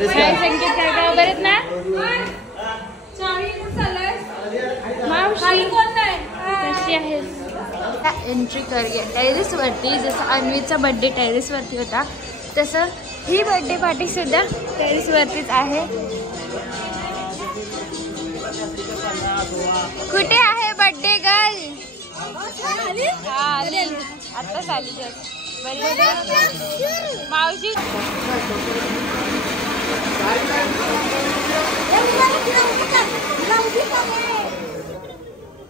संकेत काका बरेत ना? मावशी कशी आहेस? एंट्री करूया टेरेस वरती. जसं अन्वीचा बर्थडे टेरेस वरती होता तसं ही बर्थडे पार्टी सुद्धा टेरेस वरतीच आहे. कुठे आहे बर्थडे गर्ल? आताच आली मावशी.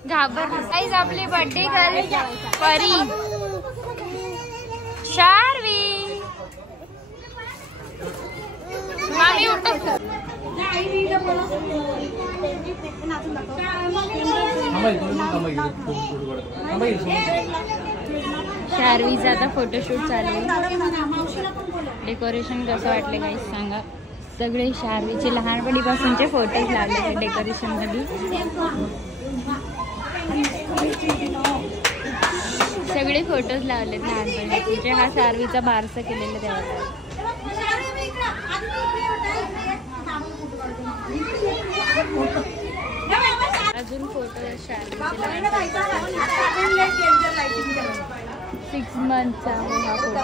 घाबर आपली बर्थडे गर्ल परी शार्वी. मामी उठ. शार्वीचा आता फोटोशूट चालू आहे. डेकोरेशन कसं वाटले काही सांगा. सगळे शार्वीचे लहानपणीपासूनचे फोटोज लावले डेकोरेशन मध्ये. सगळे फोटोज लावले लहानपणीपासूनचे. हा शार्वीचा बारसा केलेला तेव्हा. अजून फोटो 6 मंथचा आहे हा फोटो.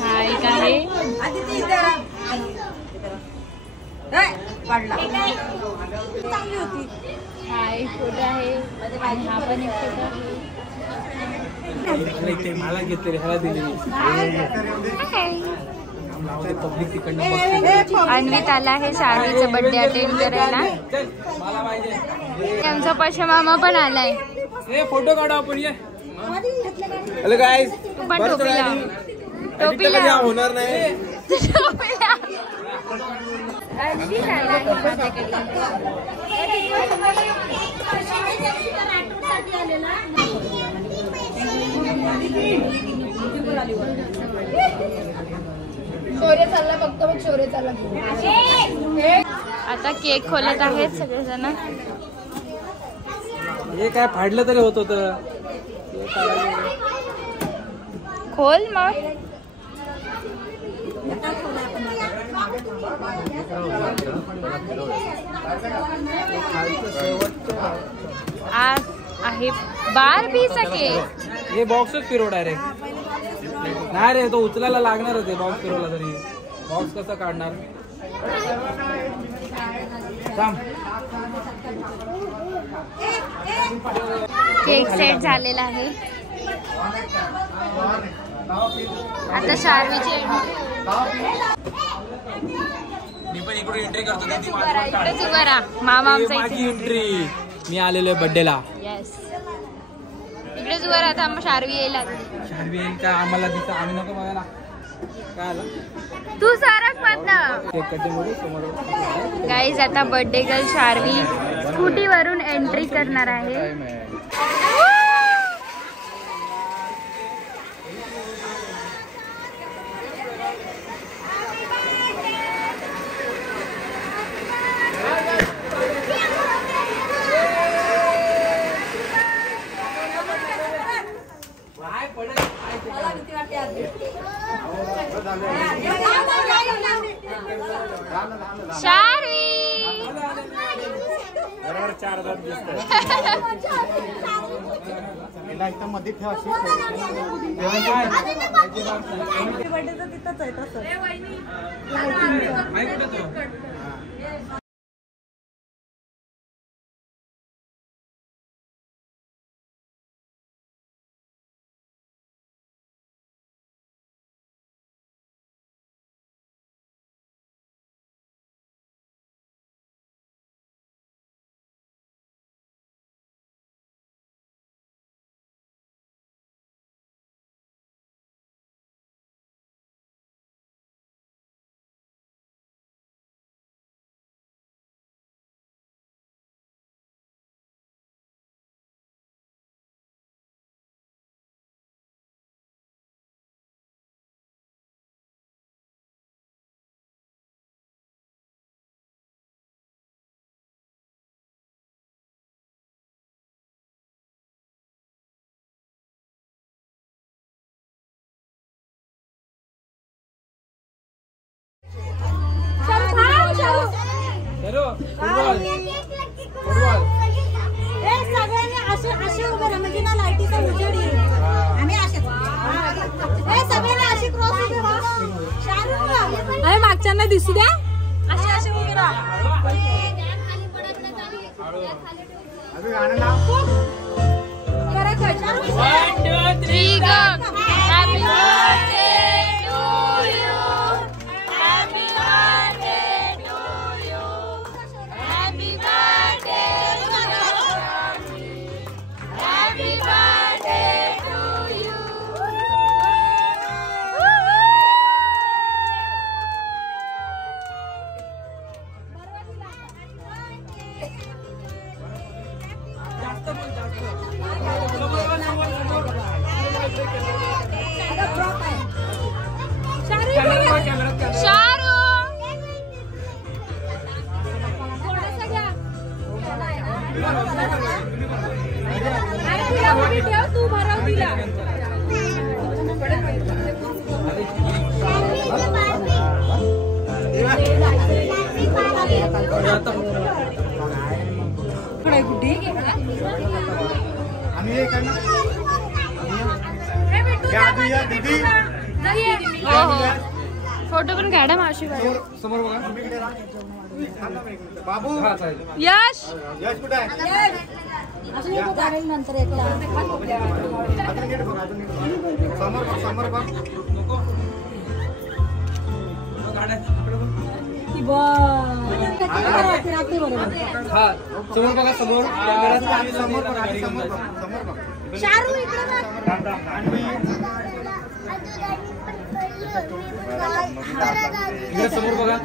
हा एक आहे. हा एक फोटो आहे. हा पण एक फोटो आहे. मला घेतले ह्याला दिलेली. अन्वित आला आहे शार्वीचा बर्थडे अटेंड करायला. आमचा पशा मामा पण आलाय. फोटो काढू आपण. ये हॅलो गाईज. टोपीला होणार नाही. अन्वित आला आहे माझ्याकडे. शौर्य चालला फक्त. मग शौर्य चालला. आता केक खोलत आहेत सगळेजण. हे काय फाडलं तरी होत होत. खोल मग. आज आहे बार्बीचा केक. हे बॉक्सच फिरव डायरेक्ट. नाही रे तो उचलायला लागणार होते. बॉक्स फिरवला तरी बॉक्स कसं काढणार. केक सेट झालेला आहे. आता शार्वीची मी पण इकडे एंट्री करतो. इकडेच उभा राहा. मामा आमचा माझी एंट्री. मी आलेलो आहे बर्थडेला. येस इकडेच उभा राहता. मग शार्वी येईल. शार्वी येईल का आम्हाला दिसत. आम्ही नको बघायला. काय आला तू सारच मधनं. केक कटिंग समोर. गाईज आता बर्थडे गर्ल शार्वी स्कूटीवरून एंट्री करणार आहे. शार्वी बरोबर 4 दात दिसतात. मध्ये ठेवा. तिथंच आहे तसं. सगळ्यांना दिसू द्या. असे असे उभे राहा. अजून गाणं लाव. करा cut. 1 2 3 go. Happy birthday to you. Happy birthday to you. Happy birthday happy birthday to you. तू भराव तिला. फोटो पण काढा मावशी. समोर बघा. बाबू यश यश कुठे आहे? नंतर एकला समोर बघ, समोर बघ. हा समोर बघा. समोर कॅमेरा. समोर बघ, आधी समोर बघ, समोर बघ. शारू इकडे इकडे समोर बघा.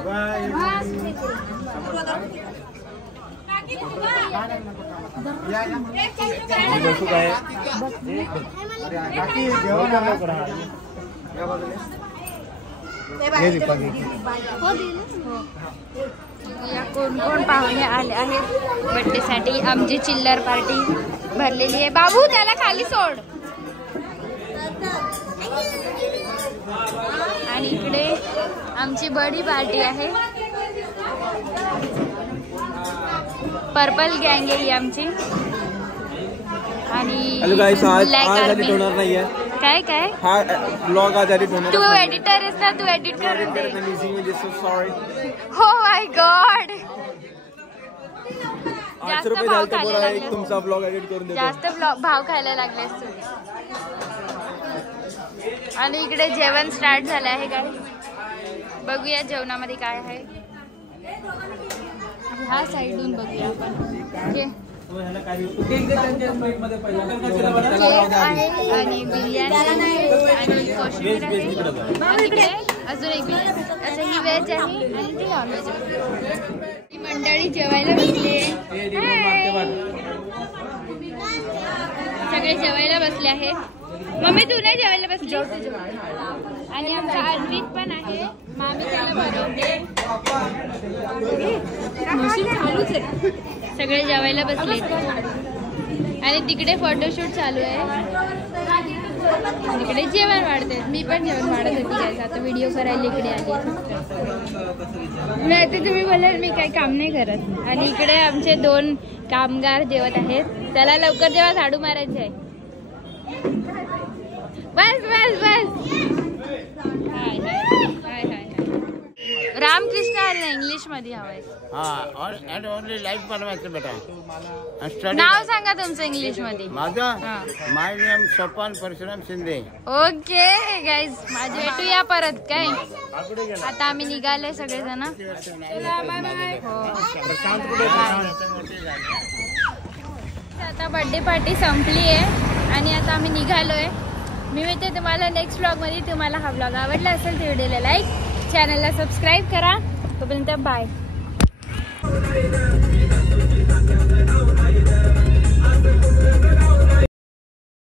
कोण कोण पाहुणे आले आहेत बर्थडे साठी. आमची चिल्लर पार्टी भरलेली आहे. बाबू त्याला खाली सोड. आणि इकडे आमची बडी पार्टी आहे. पर्पल गँग आहे ही आमची. आणि ब्लॅक आर्मी. काय काय हा ब्लॉग आज एडिट होणार. तू एडिटर आहेस ना, तू एडिट करून दे. हो माय गॉड. जास्त भाव खायला लागले. तुमचा ब्लॉग एडिट करून दे. जास्त भाव खायला लागलेस तू. आणि इकडे जेवण स्टार्ट झालं आहे. काय बघूया जेवणामध्ये काय आहे. ह्या साईडून बघूया आपण. केक आहे आणि बिर्याणी आणि कोशिंबीर आहे. आणि इकडे अजून एक असं ही व्हेज आहे आणि ती नॉनव्हेज आहे. ही मंडळी जेवायला बसले. सगळे जेवायला बसले आहेत. मम्मी तू नाही जेवायला बसली. आणि आमचा अन्वित पण आहे. मामी त्याला बनवते. सगळे जेवायला बसले. आणि तिकडे फोटोशूट चालू आहे. तिकडे जेवण वाढते. मी पण जेवण वाढत होती. काय आता व्हिडिओ करायला इकडे आली. नाही तर तुम्ही बोलाल मी काही काम नाही करत. आणि इकडे आमचे 2 कामगार जेवत आहेत. त्याला लवकर जेव्हा झाडू मारायचे आहे. बस बस बस. हाय हाय हाय हाय. रामकृष्ण हरी इंग्लिश मध्ये हवंय. ओनली लाईफ बनवायचं बेटा. नाव सांगा तुमचं इंग्लिश मध्ये. माझं my name Sopan Parshuram Shinde. Okay guys माझे भेटूया परत. काय आता आम्ही निघाले सगळेजण. आता बर्थडे पार्टी संपली आहे आणि आता आम्ही निघालोय. मी मिळते तुम्हाला नेक्स्ट व्लॉग मध्ये. तुम्हाला हा व्लॉग आवडला असेल तर व्हिडिओला लाईक, चॅनलला सबस्क्राईब करा. तोपर्यंत बाय.